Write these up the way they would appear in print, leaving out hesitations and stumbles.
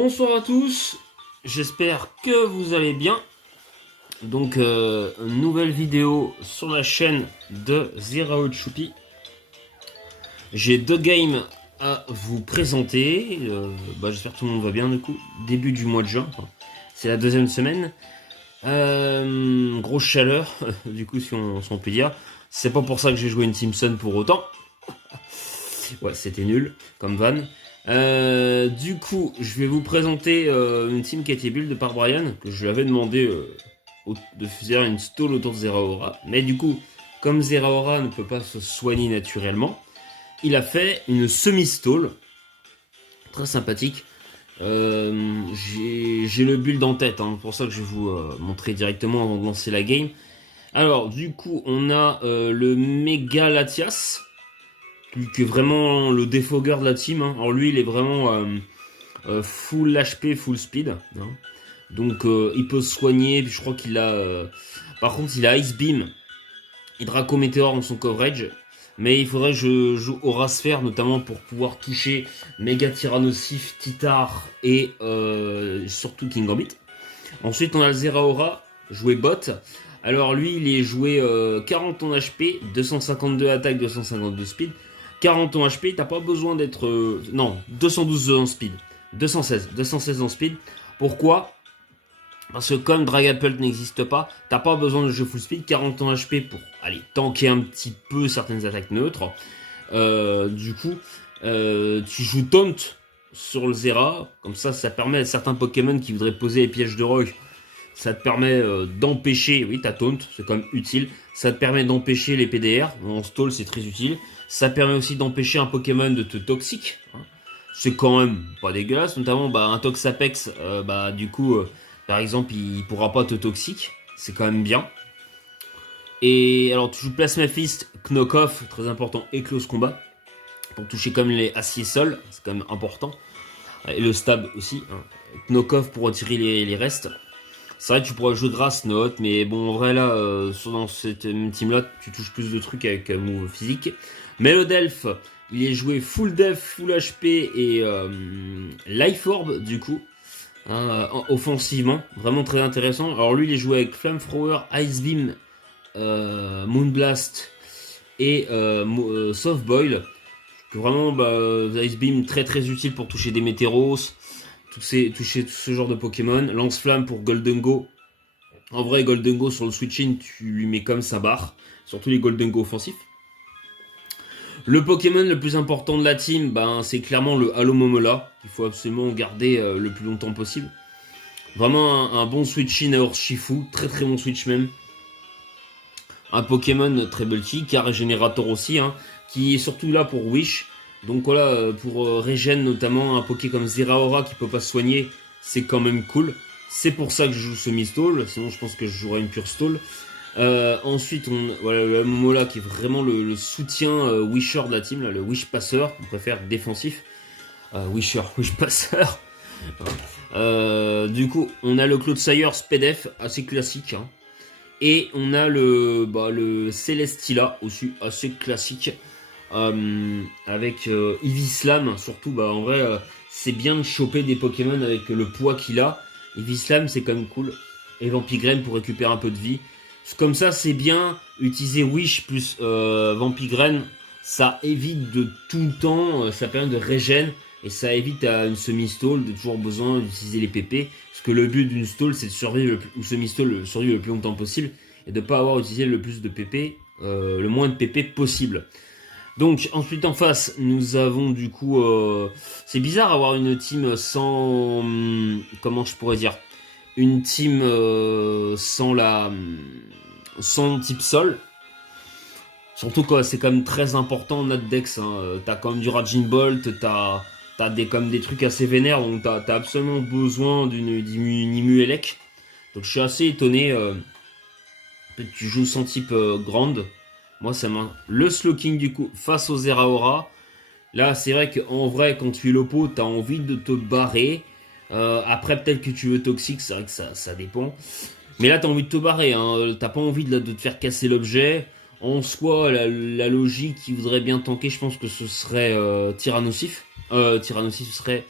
Bonsoir à tous, j'espère que vous allez bien. Donc, une nouvelle vidéo sur la chaîne de Zero Choupi. J'ai deux games à vous présenter. J'espère que tout le monde va bien du coup. Début du mois de juin, c'est la deuxième semaine. Grosse chaleur, du coup, si on peut dire. C'est pas pour ça que j'ai joué une Simpson pour autant. Ouais, c'était nul comme van. Du coup, je vais vous présenter une team qui a été build par Brian, que je lui avais demandé de faire une stall autour de Zeraora. Mais du coup, comme Zeraora ne peut pas se soigner naturellement, il a fait une semi-stall. Très sympathique. J'ai le build en tête, hein, pour ça que je vais vous montrer directement avant de lancer la game. Alors, du coup, on a le Mega Latias, qui est vraiment le défogueur de la team. Hein. Alors lui, il est vraiment full HP, full speed. Hein. Donc il peut se soigner. Puis je crois qu'il a... Par contre, il a Ice Beam et Draco Meteor dans son coverage. Mais il faudrait que je joue Aura Sphere, notamment pour pouvoir toucher Mega Tyrannosif, Titar et surtout King Gambit. Ensuite, on a le Zeraora, joué bot. Alors lui, il est joué 40 en HP, 252 attaque, 252 speed. 40 en HP, t'as pas besoin d'être... non, 212 en speed. 216 en speed. Pourquoi? Parce que comme Dragapult n'existe pas, t'as pas besoin de jeu full speed. 40 en HP pour aller tanker un petit peu certaines attaques neutres. Du coup, tu joues Taunt sur le Zera. Comme ça permet à certains Pokémon qui voudraient poser les pièges de roche. Ça te permet d'empêcher... Oui, t'as Taunt, c'est quand même utile. Ça te permet d'empêcher les PDR. En stall, c'est très utile. Ça permet aussi d'empêcher un Pokémon de te toxique. Hein. C'est quand même pas dégueulasse. Notamment un Toxapex, du coup, par exemple, il pourra pas te toxique. C'est quand même bien. Et alors, tu joues Plasma Fist, Knock-Off, très important, et Close Combat. Pour toucher comme les aciers sol, c'est quand même important. Et le Stab aussi. Hein. Knock-Off pour retirer les restes. C'est vrai que tu pourrais jouer Grass Note, mais bon, en vrai, là, dans cette team-là, tu touches plus de trucs avec un move physique. Melodelf, il est joué full def, full HP et Life Orb, du coup, hein, offensivement, vraiment très intéressant. Alors lui, il est joué avec Flamethrower, Ice Beam, Moonblast et Soft Boil. Vraiment, Ice Beam très très utile pour toucher des Météros, toucher ce genre de Pokémon. Lance-Flamme pour Goldengo. En vrai, Goldengo sur le switch-in, tu lui mets comme sa barre, surtout les Goldengo offensifs. Le Pokémon le plus important de la team, c'est clairement le Halo Momola, qu'il faut absolument garder le plus longtemps possible. Vraiment un bon switch-in à Urshifu, très très bon switch même. Un Pokémon très bulky, qui a Régénérateur aussi, hein, qui est surtout là pour Wish. Donc voilà, pour Regen notamment, un Poké comme Zeraora qui peut pas se soigner, c'est quand même cool. C'est pour ça que je joue semi-stall, sinon je pense que je jouerais une pure stall. Ensuite, voilà le Momola qui est vraiment le soutien Wisher de la team, là, le Wish Passeur, on préfère défensif. Wish Passeur. Du coup, on a le Clodsire Spedef, assez classique. Hein. Et on a le Celestila, aussi assez classique. Avec Evislam, surtout, en vrai, c'est bien de choper des Pokémon avec le poids qu'il a. Evislam, c'est quand même cool. Et Vampigraine pour récupérer un peu de vie. Comme ça, c'est bien. Utiliser Wish plus Vampigraine, ça évite de tout le temps, ça permet de régène. Et ça évite à une semi-stall de toujours besoin d'utiliser les PP. Parce que le but d'une stall, c'est de survivre, ou semi-stall, survivre le plus longtemps possible. Et de ne pas avoir utilisé le plus de PP, le moins de PP possible. Donc ensuite en face, nous avons du coup... c'est bizarre avoir une team sans... comment je pourrais dire? Une team sans type sol. Surtout que c'est quand même très important notre dex. Hein. T'as quand même du Raging Bolt, t'as comme des trucs assez vénères, donc t'as absolument besoin d'une Imu Elec. Donc je suis assez étonné que tu joues sans type grande. Moi ça m'a... Le Slowking du coup face au Zeraora. Là c'est vrai qu'en vrai quand tu es l'oppo t'as envie de te barrer. Après peut-être que tu veux toxique, c'est vrai que ça dépend. Mais là t'as envie de te barrer, hein. T'as pas envie de te faire casser l'objet. En soi la logique qui voudrait bien tanker, je pense que ce serait Tyrannosif. Tyrannosif ce serait...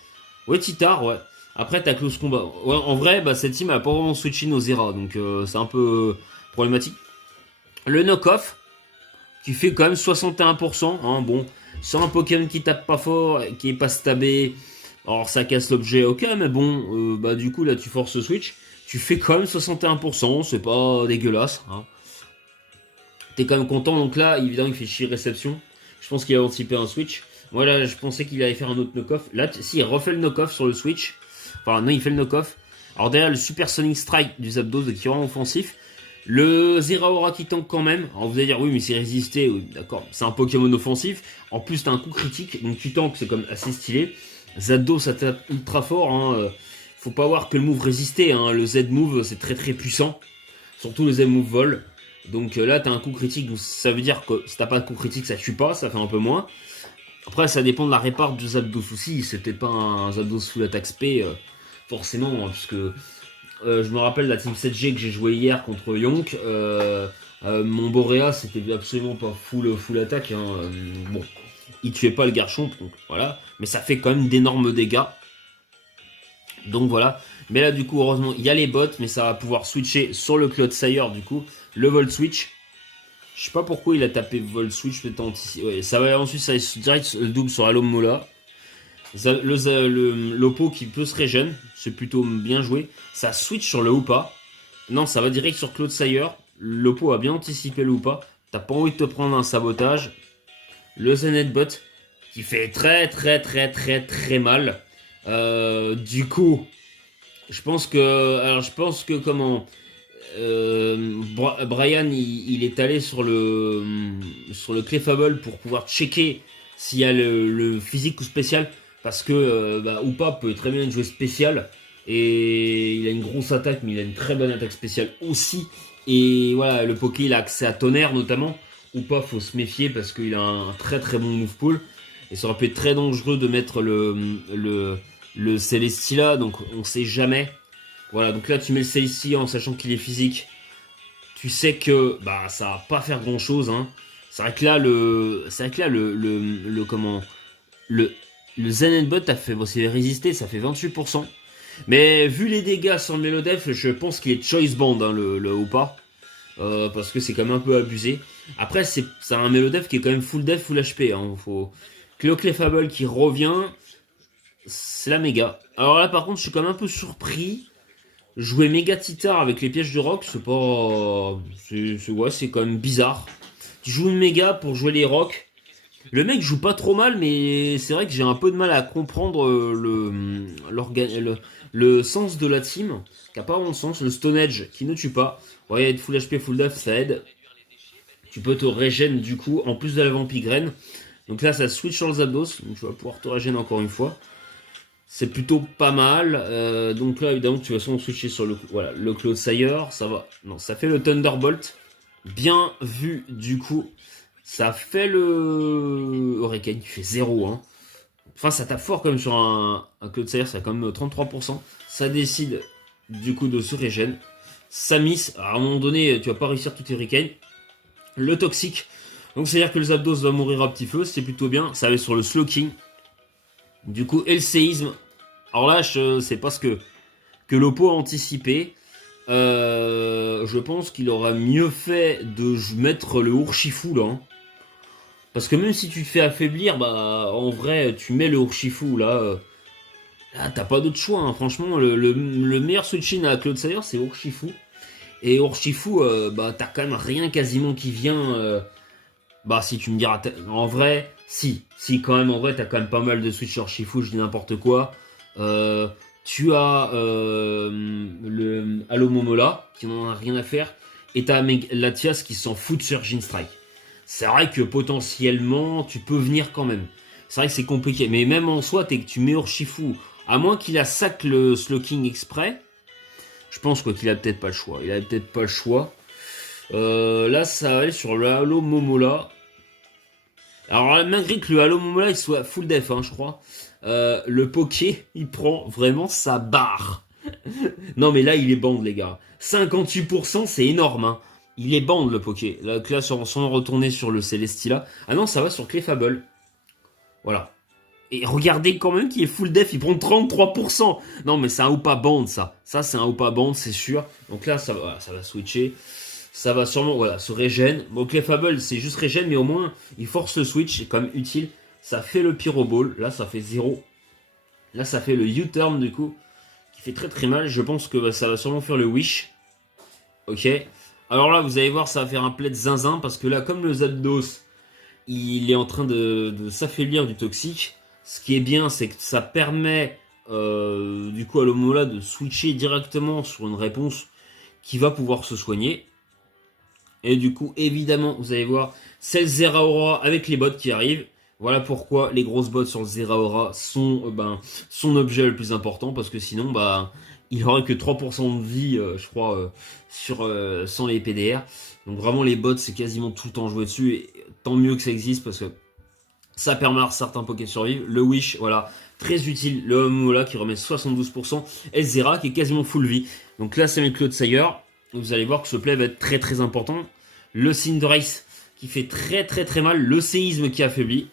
Ouais, Titar, ouais. Après, t'as Close Combat. Ouais, en vrai, bah, cette team a pas vraiment switché nos Zera, donc c'est un peu problématique. Le knock-off, qui fait quand même 61%. Hein, bon, sur un Pokémon qui tape pas fort, qui est pas stabé, alors ça casse l'objet, ok, mais bon, bah du coup là tu forces le switch, tu fais quand même 61%, c'est pas dégueulasse. Hein. T'es quand même content, donc là, évidemment, il fait chier réception. Je pense qu'il a anticipé un switch. Voilà, je pensais qu'il allait faire un autre knock-off. Là, si, il refait le knock-off sur le switch. Enfin, non, il fait le knock-off. Alors derrière, le Super Sonic Strike du Zapdos qui est vraiment offensif. Le Zeraora qui tank quand même. Alors vous allez dire, oui, mais c'est résisté. Oui, d'accord, c'est un Pokémon offensif. En plus, t'as un coup critique, donc tu tank, c'est comme assez stylé. Zapdos, ça tape ultra fort. Hein. Faut pas voir que le move résisté. Hein. Le Z-move, c'est très très puissant. Surtout le Z-move vol. Donc là, t'as un coup critique, donc ça veut dire que si t'as pas de coup critique, ça tue pas, ça fait un peu moins. Après, ça dépend de la répare du Zapdos aussi. C'était pas un Zapdos full attaque spé, forcément, hein, puisque je me rappelle la team 7G que j'ai joué hier contre Yonk. Mon Borea, c'était absolument pas full attaque. Hein, bon, il tuait pas le garçon, donc voilà. Mais ça fait quand même d'énormes dégâts. Donc voilà. Mais là, du coup, heureusement, il y a les bots, mais ça va pouvoir switcher sur le Clodsire, du coup. Le Volt Switch. Je sais pas pourquoi il a tapé Volt Switch, peut-être anticipé. Ouais, ça va ensuite, ça va direct le double sur Alomomola. L'Oppo qui peut se régène, c'est plutôt bien joué. Ça switch sur le Hoopa. Non, ça va direct sur Clodsire. L'Oppo a bien anticipé le Hoopa. T'as pas envie de te prendre un sabotage. Le Zenitbot qui fait très mal. Du coup, je pense que comment Brian il est allé sur le Clefable pour pouvoir checker s'il y a le physique ou spécial parce que Hoopa peut très bien jouer spécial et il a une grosse attaque mais il a une très bonne attaque spéciale aussi et voilà le Poké il a accès à tonnerre notamment. Hoopa faut se méfier parce qu'il a un très très bon move pool et ça aurait pu être très dangereux de mettre le Celestia donc on sait jamais. Voilà, donc là tu mets le Celestia en sachant qu'il est physique. Tu sais que bah ça va pas faire grand chose. Hein. C'est vrai que là le Zenbot a fait bon, c'est résisté, ça fait 28%. Mais vu les dégâts sur le Melodef, je pense qu'il est choice band hein, le ou pas. Parce que c'est quand même un peu abusé. Après c'est un Melodef qui est quand même full def, full HP. Hein. Faut Clefable qui revient, c'est la méga. Alors là par contre je suis quand même un peu surpris. Jouer méga titar avec les pièges de rock, c'est pas. Ouais, c'est quand même bizarre. Tu joues une méga pour jouer les rocks. Le mec joue pas trop mal, mais c'est vrai que j'ai un peu de mal à comprendre le sens de la team, qui a pas vraiment de sens. Le Stone Edge qui ne tue pas. Ouais, être full HP, full def, ça aide. Tu peux te régène du coup, en plus de la Vampigraine. Donc là, ça switch sur le Zapdos, donc tu vas pouvoir te régène encore une fois. C'est plutôt pas mal. Donc là, évidemment, tu vas sûrement switcher sur le Clodsire. Ça va. Non, ça fait le Thunderbolt. Bien vu, du coup. Ça fait le Hurricane qui fait 0. Hein. Enfin, ça tape fort quand même sur un Clodsire. Ça a quand même 33%. Ça décide, du coup, de se régène. Ça miss. À un moment donné, tu vas pas réussir tout tes Hurricanes. Le Toxique. Donc, c'est-à-dire que le Zapdos va mourir à petit feu. C'est plutôt bien. Ça va sur le Slowking. Du coup, et le séisme. Alors là, je sais pas ce que l'Oppo a anticipé. Je pense qu'il aurait mieux fait de mettre le Urshifu là. Hein. Parce que même si tu te fais affaiblir, bah en vrai, tu mets le Urshifu là. Là, t'as pas d'autre choix. Hein. Franchement, le meilleur switch-in à Clodsire, c'est Urshifu. Et Urshifu, bah t'as quand même rien quasiment qui vient. Bah si tu me diras, en vrai, si quand même en vrai t'as quand même pas mal de switchers Shifu, je dis n'importe quoi. Tu as le Alomomola qui n'en a rien à faire et t'as Latias qui s'en fout de Surgeon Strike. C'est vrai que potentiellement tu peux venir quand même. C'est vrai que c'est compliqué, mais même en soi tu mets Urshifu, à moins qu'il a sac le Slowking exprès. Je pense qu'il a peut-être pas le choix. Il a peut-être pas le choix. Là, ça va aller sur le Halo Momola. Alors, malgré que le Halo Momola il soit full def, hein, je crois, le Poké, il prend vraiment sa barre. Non, mais là, il est bande, les gars. 58%, c'est énorme. Hein. Il est bande, le Poké. Là, sans retourner sur le Celestia. Ah non, ça va sur Clefable. Voilà. Et regardez quand même qu'il est full def, il prend 33%. Non, mais c'est un Hoopa Band, ça. Ça, c'est un Hoopa Band, c'est sûr. Donc là, ça va switcher. Ça va sûrement, voilà, se régène. Bon, Clefable, c'est juste régène, mais au moins, il force le switch, c'est quand même utile. Ça fait le Pyro Ball. Là, ça fait 0. Là, ça fait le U-turn, du coup, qui fait très très mal. Je pense que ça va sûrement faire le Wish. Ok. Alors là, vous allez voir, ça va faire un play de zinzin, parce que là, comme le Zapdos, il est en train de s'affaiblir du toxique. Ce qui est bien, c'est que ça permet du coup à l'Omola de switcher directement sur une réponse qui va pouvoir se soigner. Et du coup, évidemment, vous allez voir, c'est le Zeraora avec les bots qui arrivent. Voilà pourquoi les grosses bots sur le Zeraora sont son objet le plus important, parce que sinon, il aurait que 3% de vie, je crois, sans les PDR. Donc vraiment, les bots, c'est quasiment tout le temps joué dessus, et tant mieux que ça existe, parce que ça permet à certains Poké de survivre. Le Wish, voilà, très utile. Le Momola qui remet 72%. Et Zera qui est quasiment full vie. Donc là, c'est avec Claude Sayer. Vous allez voir que ce play va être très très important. Le Cinderace qui fait très très très mal. Le séisme qui affaiblit.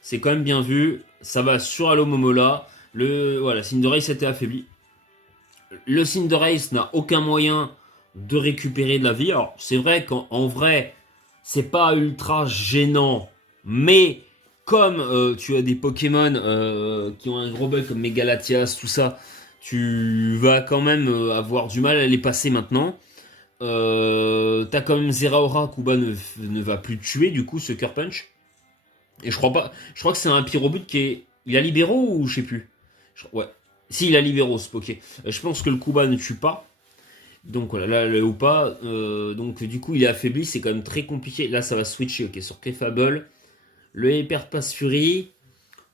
C'est quand même bien vu. Ça va sur Allo Momola. Voilà, Cinderace était affaibli. Le Cinderace n'a aucun moyen de récupérer de la vie. Alors, c'est vrai qu'en vrai, c'est pas ultra gênant. Mais comme tu as des Pokémon qui ont un gros bug comme Megalatias, tout ça, tu vas quand même avoir du mal à les passer maintenant. T'as quand même Zeraora, Kuba ne va plus tuer du coup ce Sucker Punch. Et je crois que c'est un Pyrobut qui est... Il a libéraux ou je sais plus. Ouais. Si, il a libéraux ce Poké. Je pense que le Kuba ne tue pas. Donc voilà, là le Hoopa, donc du coup il est affaibli, c'est quand même très compliqué. Là ça va switcher, ok, sur Clefable. Le Hyper Pass Fury.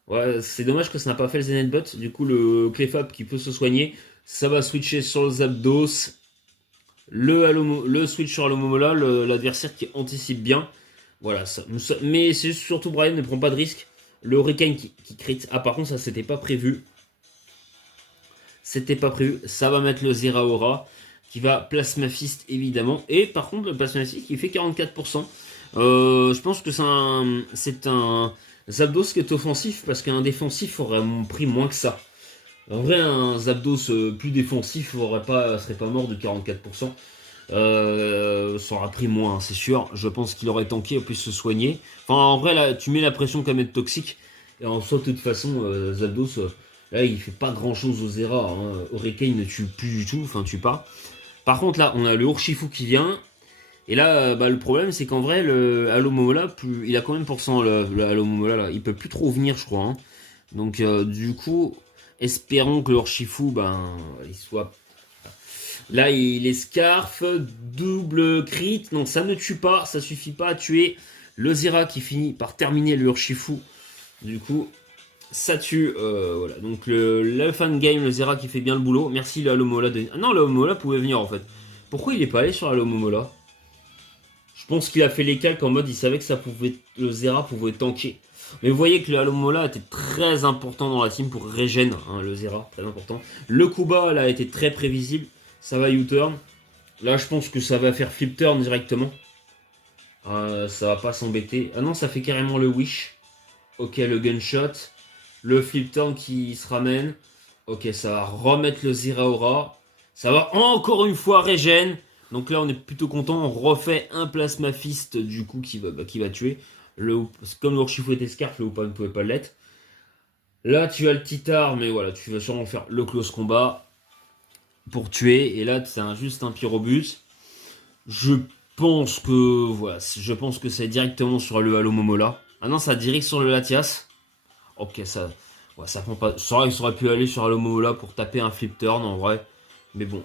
Ouais, c'est dommage que ça n'a pas fait le Zenitbot. Du coup, le Clefable qui peut se soigner, ça va switcher sur le Zapdos. Le switch sur le Momola, l'adversaire qui anticipe bien. Voilà, mais c'est surtout Brian ne prend pas de risque. Le Hurricane qui crit. Ah, par contre, ça c'était pas prévu. C'était pas prévu. Ça va mettre le Zeraora qui va Plasma Fist évidemment. Et par contre, le Plasma Fist qui fait 44%. Je pense que c'est un Zapdos qui est offensif parce qu'un défensif aurait pris moins que ça. En vrai, un Zapdos plus défensif serait pas mort de 44%. Ça aurait pris moins, c'est sûr. Je pense qu'il aurait tanké et pu se soigner. Enfin, en vrai, là, tu mets la pression quand même de toxique. Et en soit, de toute façon, Zapdos, là, il fait pas grand chose aux Zera. Hein. Hurricane ne tue plus du tout, enfin, tue pas. Par contre, là, on a le Urshifu qui vient. Et là, le problème, c'est qu'en vrai, le Allo Momola, il a combien de pourcents le Allo Momola là? Il peut plus trop venir, je crois. Hein. Donc, du coup, espérons que le Urshifu, il soit. Là, il est Scarf, double crit. Non, ça ne tue pas, ça suffit pas à tuer. Le Zera qui finit par terminer le Urshifu. Du coup, ça tue. Voilà. Donc, le fan game, le Zera qui fait bien le boulot. Merci le Allo Momola. Ah non, le Allo Momola pouvait venir en fait. Pourquoi il est pas allé sur Allo Momola? Je pense qu'il a fait les calques en mode il savait que le Zera pouvait tanker. Mais vous voyez que le Alomola était très important dans la team pour régène, hein, le Zera, très important. Le Kuba là a été très prévisible, ça va U-turn. Là je pense que ça va faire flip turn directement. Ça va pas s'embêter. Ah non, ça fait carrément le Wish. Ok, le gunshot. Le flip turn qui se ramène. Ok, ça va remettre le Zeraora. Ça va encore une fois régène. Donc là, on est plutôt content. On refait un Plasma Fist du coup qui va tuer. Comme le Urshifu était Scarf, le Hoopa ne pouvait pas l'être. Là, tu as le Titar, mais voilà, tu vas sûrement faire le close combat pour tuer. Et là, c'est juste un Pyrobus. Je pense que c'est directement sur le Halo Momola. Ah non, ça direct sur le Latias. Ok, ça prend pas. C'est vrai qu'il aurait pu aller sur Halo Momola pour taper un flip turn en vrai. Mais bon,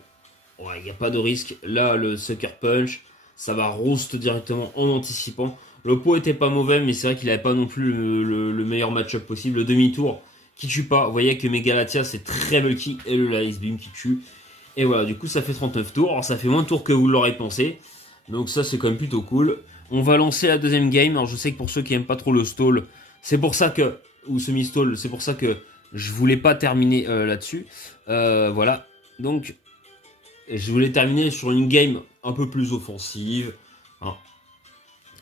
il n'y a pas de risque. Là, le Sucker Punch, ça va roast directement en anticipant. Le pot était pas mauvais, mais c'est vrai qu'il n'avait pas non plus le meilleur match-up possible. Le demi-tour qui tue pas. Vous voyez que Megalatia c'est très bulky et le Ice Beam qui tue. Et voilà, du coup ça fait 39 tours. Alors ça fait moins de tours que vous l'aurez pensé. Donc ça c'est quand même plutôt cool. On va lancer la deuxième game. Alors je sais que pour ceux qui aiment pas trop le stall, c'est pour ça que... Ou semi-stall, c'est pour ça que je voulais pas terminer là-dessus. Voilà. Donc je voulais terminer sur une game un peu plus offensive. Hein.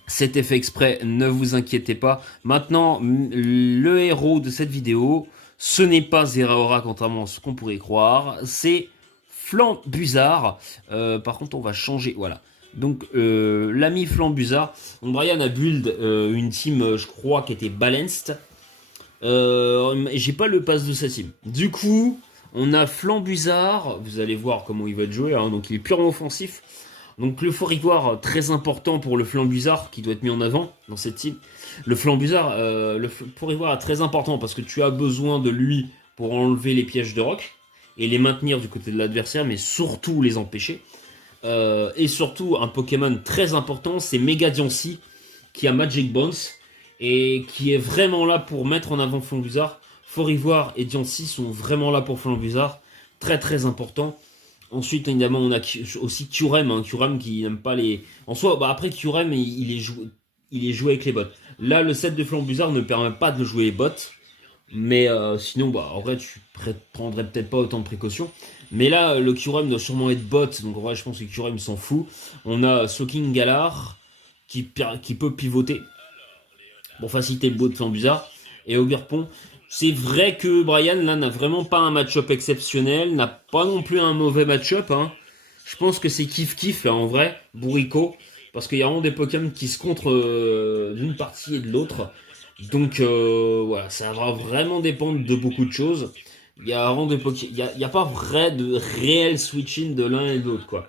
C'était fait exprès, ne vous inquiétez pas. Maintenant, le héros de cette vidéo, ce n'est pas Zeraora, contrairement à ce qu'on pourrait croire, c'est Flambuzard. Par contre, on va changer, voilà. Donc, l'ami Flambuzard. Donc, Brian a build une team, je crois, qui était balanced. J'ai pas le pass de sa team. Du coup, on a Flambuzard. Vous allez voir comment il va être joué. Hein. Donc, il est purement offensif. Donc le fort ivoire, très important pour le Flambuzard, qui doit être mis en avant dans cette team. Le Flambuzard, le fort ivoire est très important parce que tu as besoin de lui pour enlever les pièges de roc et les maintenir du côté de l'adversaire, mais surtout les empêcher. Et surtout, un Pokémon très important, c'est Mega Diancie, qui a Magic Bounce et qui est vraiment là pour mettre en avant Flambuzard. Fort ivoire et Diancie sont vraiment là pour Flambuzard, très très important. Ensuite, évidemment, on a aussi Kyurem, hein, Kyurem qui n'aime pas les... En soi, bah après Kyurem, il est joué avec les bots. Là, le set de Flambuzard ne permet pas de jouer les bots. Mais sinon, bah, en vrai, tu prendrais peut-être pas autant de précautions. Mais là, le Kyurem doit sûrement être bot. Donc en vrai, je pense que Kyurem s'en fout. On a Soaking Galar qui peut pivoter pour faciliter le bot de Flambuzard. Et Ogerpon. C'est vrai que Brian, là, n'a vraiment pas un match-up exceptionnel, n'a pas non plus un mauvais match-up. Hein. Je pense que c'est kiff-kiff, là, en vrai, Bourrico, parce qu'il y a vraiment des Pokémon qui se contre d'une partie et de l'autre. Donc, voilà, ça va vraiment dépendre de beaucoup de choses. Il y a vraiment des Pokémon... Il y a pas de réel switching de l'un et de l'autre, quoi.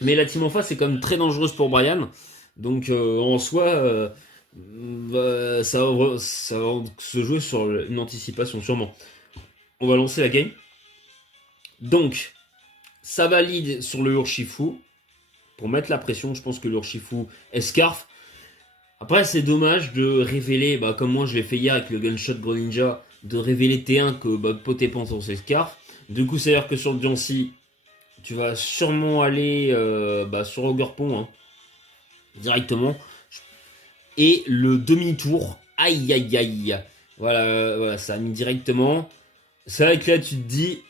Mais la team en face, c'est quand même très dangereuse pour Brian. Donc, en soi... ça va se jouer sur une anticipation, sûrement. On va lancer la game. Donc, ça valide sur le Urshifu. Pour mettre la pression, je pense que l'Urshifu est Scarf. Après, c'est dommage de révéler, bah, comme moi je l'ai fait hier avec le Gunshot Greninja, de révéler T1 que bah, Poté pense sur ses Scarf. Du coup, c'est-à-dire que sur le Diancie, tu vas sûrement aller bah, sur Ogerpon, hein, directement. Et le demi-tour, aïe aïe aïe. Voilà, ça a mis directement. C'est vrai que là, tu te dis.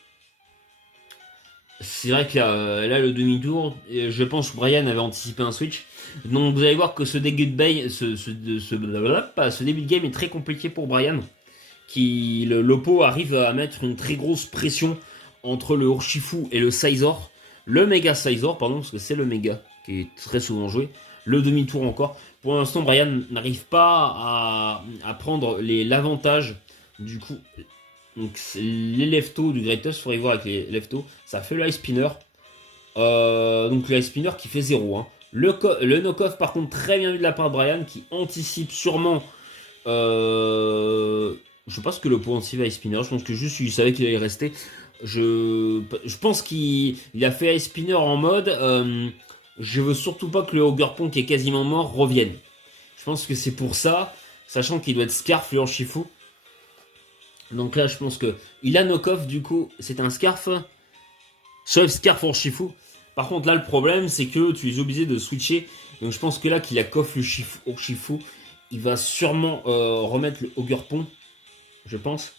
C'est vrai que là, le demi-tour, je pense que Brian avait anticipé un switch. Donc vous allez voir que ce début de game est très compliqué pour Brian. L'oppo arrive à mettre une très grosse pression entre le Urshifu et le Scizor. Le Mega Scizor, pardon, parce que c'est le Mega qui est très souvent joué. Le demi-tour encore. Pour l'instant, Brian n'arrive pas à prendre l'avantage. Du coup, donc les leftos du Greatest, il faudrait voir avec les leftos. Ça fait le Ice Spinner. Donc le Ice Spinner qui fait 0. Hein. Le knock-off, par contre, très bien vu de la part de Brian, qui anticipe sûrement. Je sais pas ce que le pot anticipe Ice Spinner. Je pense que juste il savait qu'il allait rester. Je pense qu'il a fait Ice Spinner en mode. Je veux surtout pas que le Ogerpon qui est quasiment mort revienne. Je pense que c'est pour ça, sachant qu'il doit être Scarf et Urshifu. Donc là, je pense que il a knock-off, du coup, c'est un Scarf. Sauf Scarf Urshifu. Par contre, là, le problème, c'est que tu es obligé de switcher. Donc je pense que là, qu'il a coff Urshifu, il va sûrement remettre le Ogerpon. Je pense.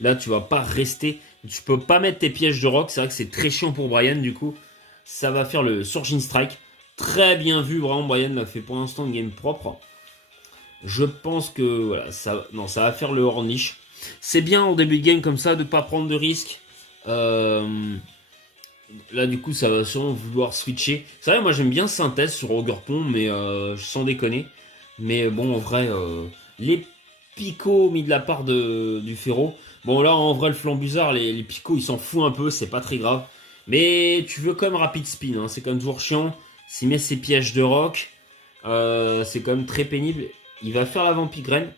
Là, tu vas pas rester. Tu peux pas mettre tes pièges de rock. C'est vrai que c'est très chiant pour Brian, du coup. Ça va faire le Surging Strike. Très bien vu, vraiment, Brian l'a fait pour l'instant une game propre. Je pense que voilà, ça va faire le hors niche. C'est bien en début de game comme ça de pas prendre de risques. Là, du coup, ça va sûrement vouloir switcher. C'est vrai, moi j'aime bien Synthèse sur Ogerpon, mais sans déconner. Mais bon, en vrai, les picots mis de la part du Ferro. Bon, là, en vrai, le Flambuzard, les picots, il s'en fout un peu, c'est pas très grave. Mais tu veux quand même Rapid Spin, hein, c'est quand même toujours chiant. S'il met ses pièges de rock, c'est quand même très pénible. Il va faire la Vampigraine.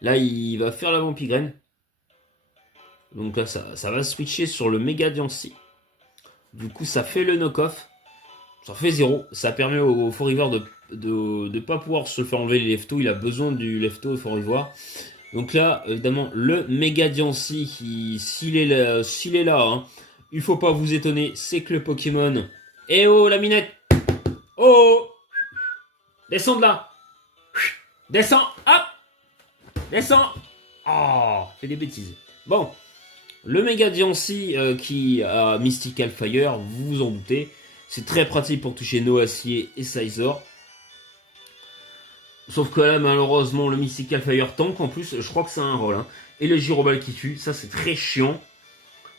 Là, il va faire la Vampigraine. Donc là, ça va switcher sur le Mega Diancie. Du coup, ça fait le knock-off. Ça fait 0. Ça permet au Forivoir de pas pouvoir se faire enlever les leftos. Il a besoin du lefto au Forivoir. Donc là, évidemment, le Mega Diancie, s'il est là, hein, il faut pas vous étonner, c'est que le Pokémon... Eh oh, la minette! Oh! Descends de là! Descends! Hop! Descends! Oh! Fais des bêtises. Bon. Le Mega Diancie qui a Mystical Fire, vous vous en doutez. C'est très pratique pour toucher Noacier et Sizor. Sauf que là, malheureusement, le Mystical Fire tank, en plus, je crois que c'est un rôle. Hein. Et le Gyroball qui tue, ça c'est très chiant.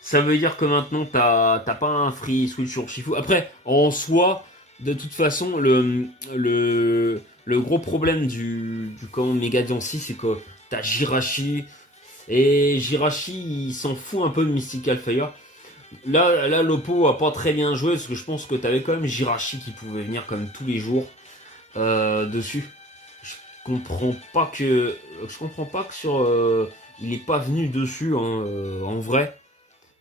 Ça veut dire que maintenant, t'as pas un free switch sur Shifu. Après, en soi, de toute façon, le gros problème du commande Megadian 6, c'est que t'as Jirachi. Et Jirachi, il s'en fout un peu de Mystical Fire. Là, l'Oppo a pas très bien joué, parce que je pense que t'avais quand même Jirachi qui pouvait venir comme tous les jours dessus. Je comprends pas que sur il est pas venu dessus hein, en vrai.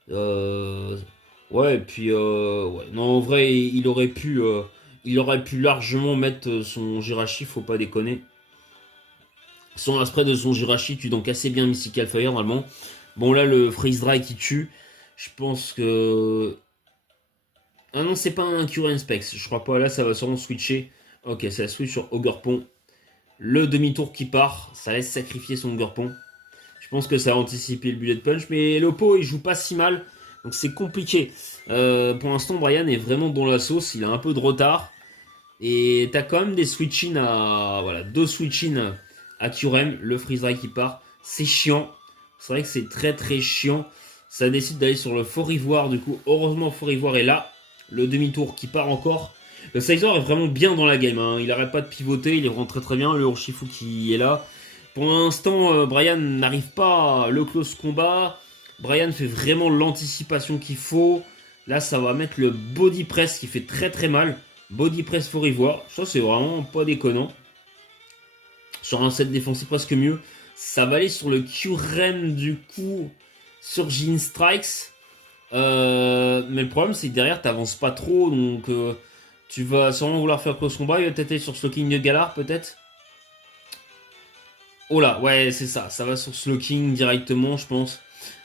Ouais, et puis ouais. Non, en vrai, il aurait pu largement mettre son Jirachi, faut pas déconner. Son aspect de son Jirachi tue donc assez bien Mystical Fire normalement. Bon là le Freeze Dry qui tue, je pense que ah non c'est pas un Current Specs, je crois pas. Là ça va sûrement switcher. Ok, ça switch sur Ogerpon. Le demi-tour qui part, ça laisse sacrifier son Ogerpon. Je pense que ça a anticipé le Bullet Punch, mais l'Oppo il joue pas si mal, donc c'est compliqué. Pour l'instant, Brian est vraiment dans la sauce, il a un peu de retard. Et t'as quand même des switch-in à. Voilà, deux switch-in à Curem, le Freeze Dry qui part. C'est chiant, c'est vrai que c'est très très chiant. Ça décide d'aller sur le Fort Ivoire, du coup, heureusement Fort Ivoire est là. Le demi-tour qui part encore. Le Sizor est vraiment bien dans la game, hein. Il arrête pas de pivoter, il est vraiment très très bien. Le Urshifu qui est là. Pour l'instant, Brian n'arrive pas à le close combat. Brian fait vraiment l'anticipation qu'il faut. Là, ça va mettre le body press qui fait très très mal. Body press Fort Ivoire. Ça, c'est vraiment pas déconnant. Sur un set défensif presque mieux. Ça va aller sur le Q-Ren du coup sur Jin Strikes. Mais le problème, c'est que derrière, t'avances pas trop. Donc, tu vas sûrement vouloir faire close combat. Il va peut-être aller sur Slowking de Galar, peut-être. Oh là, ouais, c'est ça. Ça va sur Slowking directement, je pense.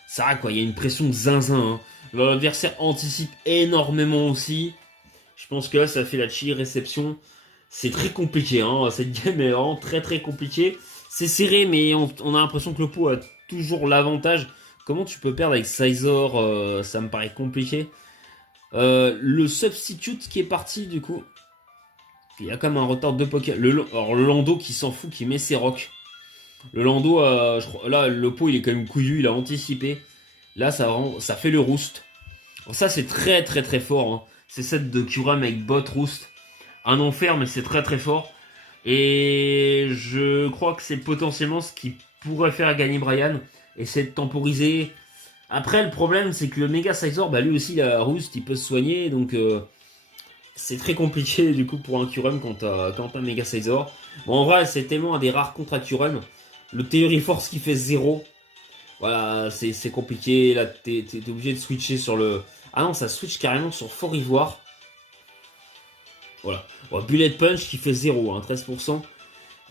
C'est vrai, quoi. Il y a une pression de zinzin. Hein. L'adversaire anticipe énormément aussi. Je pense que là, ça fait la chili réception. C'est très compliqué. Hein. Cette game est vraiment très très compliquée. C'est serré, mais on a l'impression que l'Oppo a toujours l'avantage. Comment tu peux perdre avec Sizor ça me paraît compliqué. Le substitute qui est parti, du coup. Il y a quand même un retard de poker. Alors, le Lando qui s'en fout, qui met ses rocks. Le Lando, là, l'Oppo, il est quand même couillu, il a anticipé. Là, ça fait le roost. Alors, ça, c'est très, très, très fort. Hein. C'est cette de Kuram avec bot roost. Un enfer, mais c'est très, très fort. Et je crois que c'est potentiellement ce qui pourrait faire gagner Brian. Essayer de temporiser. Après, le problème, c'est que le Mega Sizor, bah, lui aussi, il a roost, il peut se soigner. Donc, c'est très compliqué, du coup, pour un Kuram quand t'as un Mega Sizor. Bon, en vrai, c'est tellement un des rares contre à Kuram. Le Theory Force qui fait 0. Voilà, c'est compliqué. Là, t'es obligé de switcher sur le... Ah non, ça switch carrément sur Fort Ivoire. Voilà. Bon, Bullet Punch qui fait 0, hein, 13%.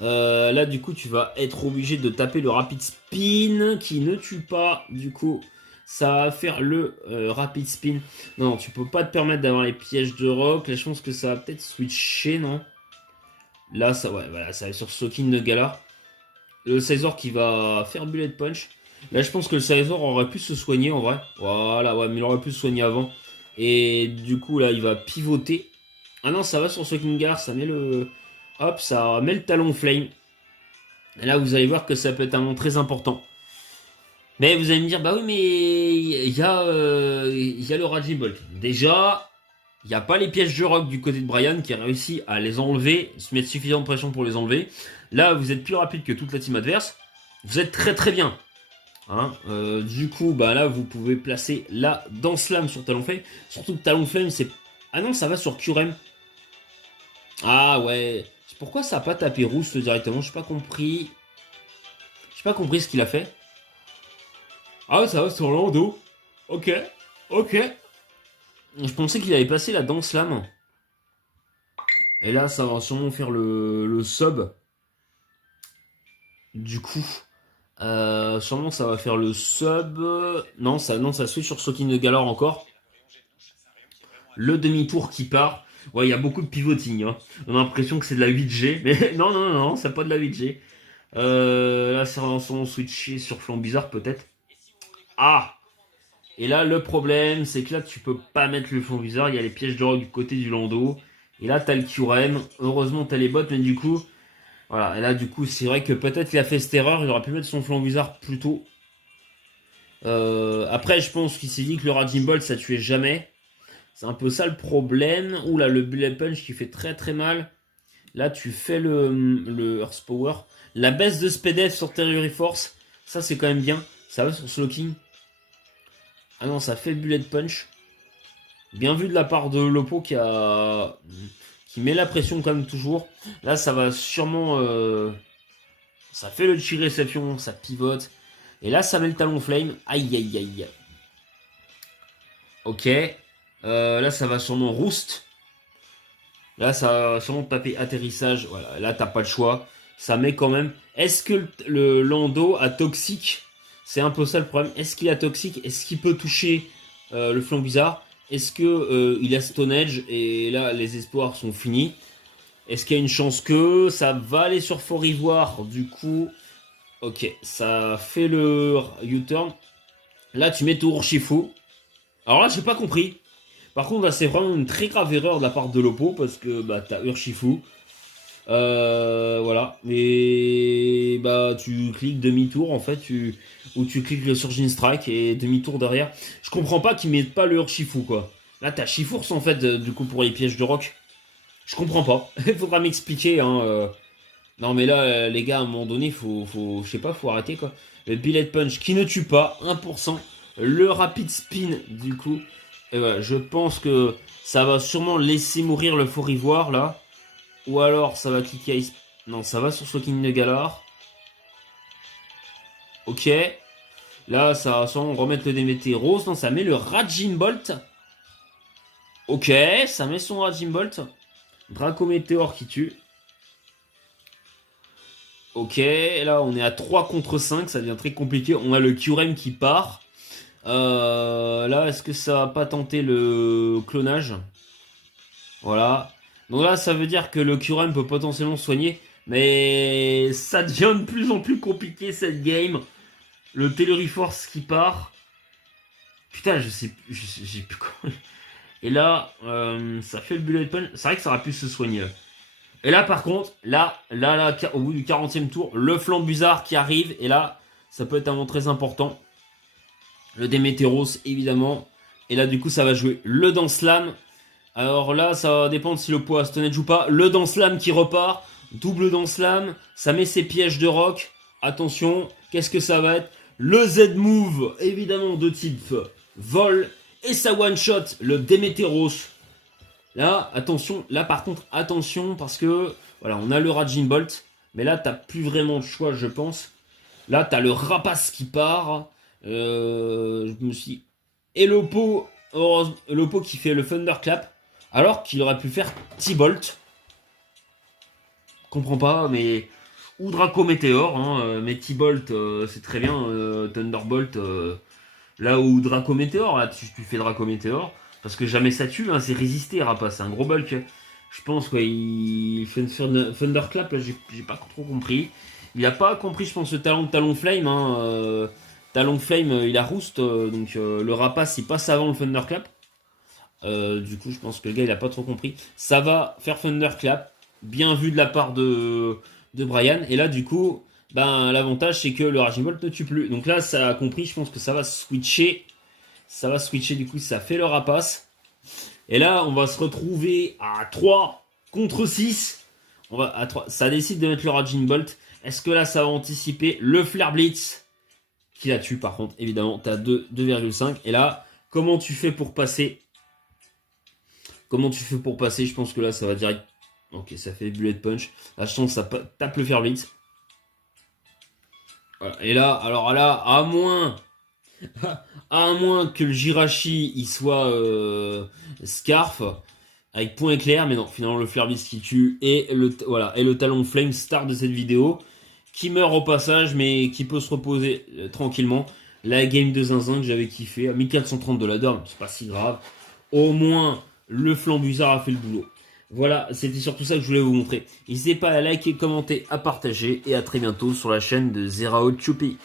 Là, du coup, tu vas être obligé de taper le Rapid Spin qui ne tue pas. Du coup, ça va faire le Rapid Spin. Non, tu peux pas te permettre d'avoir les pièges de rock. Là, je pense que ça va peut-être switcher, non? Là, ça, ouais, voilà, ça va sur Sokin de Galar. Le Sizor qui va faire Bullet Punch. Là, je pense que le Sizor aurait pu se soigner en vrai. Voilà, ouais, mais il aurait pu se soigner avant. Et du coup, là, il va pivoter. Ah non, ça va sur Sokingar, ça met le... Hop, ça met le talon flame. Et là, vous allez voir que ça peut être un moment très important. Mais vous allez me dire, bah oui, mais il y a le Raging Bolt. Déjà, il n'y a pas les pièges de rock du côté de Brian qui a réussi à les enlever, se mettre suffisamment de pression pour les enlever. Là, vous êtes plus rapide que toute la team adverse. Vous êtes très très bien. Hein, du coup, bah là, vous pouvez placer la Dance Lame sur Talon Flame. Surtout que Talon Flame, c'est... Ah non, ça va sur Curem. Ah ouais. Pourquoi ça n'a pas tapé Roost directement? J'ai pas compris. J'ai pas compris ce qu'il a fait. Ah ouais, ça va sur Lando. Ok. Ok. Je pensais qu'il avait passé la Dance Lame. Et là, ça va sûrement faire le sub. Du coup, sûrement ça va faire le sub. Non, ça switch sur Sokin de Galar encore. Le demi-tour qui part. Ouais, il y a beaucoup de pivoting. Hein. On a l'impression que c'est de la 8G. Mais non, non, non, non, c'est pas de la 8G. Là, ça va sûrement switcher sur Flanc Bizarre peut-être. Ah! Et là, le problème, c'est que là, tu peux pas mettre le fond bizarre. Il y a les pièges de rock du côté du Lando. Et là, t'as le Kyurem. Heureusement, t'as les bots, mais du coup, voilà. Et là, du coup, c'est vrai que peut-être qu'il a fait cette erreur. Il aurait pu mettre son flanc bizarre plus tôt. Après, je pense qu'il s'est dit que le Raging Bolt, ça tuait jamais. C'est un peu ça le problème. Oula, le Bullet Punch qui fait très très mal. Là, tu fais le Earth Power. La baisse de Speed F sur Terry Force, ça c'est quand même bien. Ça va sur Slowking. Ah non, ça fait Bullet Punch. Bien vu de la part de Lopo qui met la pression quand même toujours. Là, ça va sûrement... ça fait le chi réception, ça pivote. Et là, ça met le talon flame. Aïe, aïe, aïe. Ok. Là, ça va sûrement roost. Là, ça va sûrement taper atterrissage. Voilà, là, t'as pas le choix. Ça met quand même... Est-ce que le Lando a toxique? C'est un peu ça le problème. Est-ce qu'il a toxique? Est-ce qu'il peut toucher le flanc bizarre? Est-ce que il a Stone Edge? Et là, les espoirs sont finis. Est-ce qu'il y a une chance que ça va aller sur Fort Ivoire? Du coup, ok, ça fait le U-turn. Là, tu mets ton Urshifu. Alors là, j'ai pas compris. Par contre, là, c'est vraiment une très grave erreur de la part de Lopo parce que bah, t'as Urshifu. Voilà. Et bah, tu cliques demi-tour en fait, ou tu cliques le Surgeon Strike et demi-tour derrière. Je comprends pas qu'ils mettent pas le Urshifu quoi. Là, t'as Shifours en fait, du coup, pour les pièges de rock. Je comprends pas. Il faudra m'expliquer. Hein. Non, mais là, les gars, à un moment donné, je sais pas, faut arrêter quoi. Le Bullet Punch qui ne tue pas, 1%. Le Rapid Spin, du coup. Et voilà, je pense que ça va sûrement laisser mourir le Fort Ivoire là. Ou alors ça va cliquer Ice... Non, ça va sur Soaking de Galar. Ok. Là, ça va sûrement remettre le Déméter Rose. Non, ça met le Raging Bolt. Ok, ça met son Raging Bolt. Draco Météor qui tue. Ok, là on est à 3 contre 5, ça devient très compliqué. On a le Kyurem qui part. Là, est-ce que ça va pas tenter le clonage? Voilà. Donc là, ça veut dire que le Kyurem peut potentiellement soigner. Mais ça devient de plus en plus compliqué cette game. Le Telluriforce qui part. Putain, je sais j'ai plus quoi. Et là, ça fait le Bullet Punch. C'est vrai que ça aurait pu se soigner. Et là, par contre, là, au bout du 40e tour, le flanc bizarre qui arrive. Et là, ça peut être un moment très important. Le Démétéros, évidemment. Et là, du coup, ça va jouer le Dance Slam. Alors là, ça va dépendre si le poids Stone Edge ou pas. Le Dance Slam qui repart. Double Dance Slam. Ça met ses pièges de rock. Attention, qu'est-ce que ça va être? Le Z-Move, évidemment, de type vol. Et ça one-shot, le Démétéros. Là, attention. Là, par contre, attention, parce que... Voilà, on a le Raging Bolt. Mais là, t'as plus vraiment de choix, je pense. Là, t'as le Rapace qui part. Je me suis... Et Lopo qui fait le Thunderclap. Alors qu'il aurait pu faire T-Bolt. Comprends pas, mais... Ou Draco Météor, hein, mais T-Bolt, c'est très bien. Thunderbolt, là où Draco Météor, là, tu fais Draco Météor. Parce que jamais ça tue, hein, c'est résister, Rapace, c'est un gros bulk. Je pense qu'il fait une Thunderclap, là, j'ai pas trop compris. Il a pas compris, je pense, le Talon Flame. Hein, Talon Flame, il a roost, donc le Rapace, il passe avant le Thunderclap. Du coup, je pense que le gars, il a pas trop compris. Ça va faire Thunderclap, bien vu de la part de Brian. Et là, du coup, ben, l'avantage, c'est que le Raging Bolt ne tue plus. Donc là, ça a compris, je pense que ça va switcher. Ça va switcher, du coup, ça fait le Rapace. Et là, on va se retrouver à 3 contre 6. On va à 3. Ça décide de mettre le Raging Bolt. Est-ce que là, ça va anticiper le Flare Blitz qui la tue, par contre, évidemment. Tu as 2,5. Et là, comment tu fais pour passer? Comment tu fais pour passer? Je pense que là, ça va direct. Ok, ça fait Bullet Punch. Là, je sens que ça tape le Flare Blitz. Voilà. Et là, alors là, à moins que le Jirachi il soit Scarf avec point éclair, mais non, finalement le Flare Blitz qui tue et le Talon Flame star de cette vidéo qui meurt au passage mais qui peut se reposer tranquillement. La game de zinzin que j'avais kiffé à 1430 de la dorme, c'est pas si grave. Au moins le flambusard a fait le boulot. Voilà, c'était surtout ça que je voulais vous montrer. N'hésitez pas à liker, commenter, à partager et à très bientôt sur la chaîne de Zerao Choupi.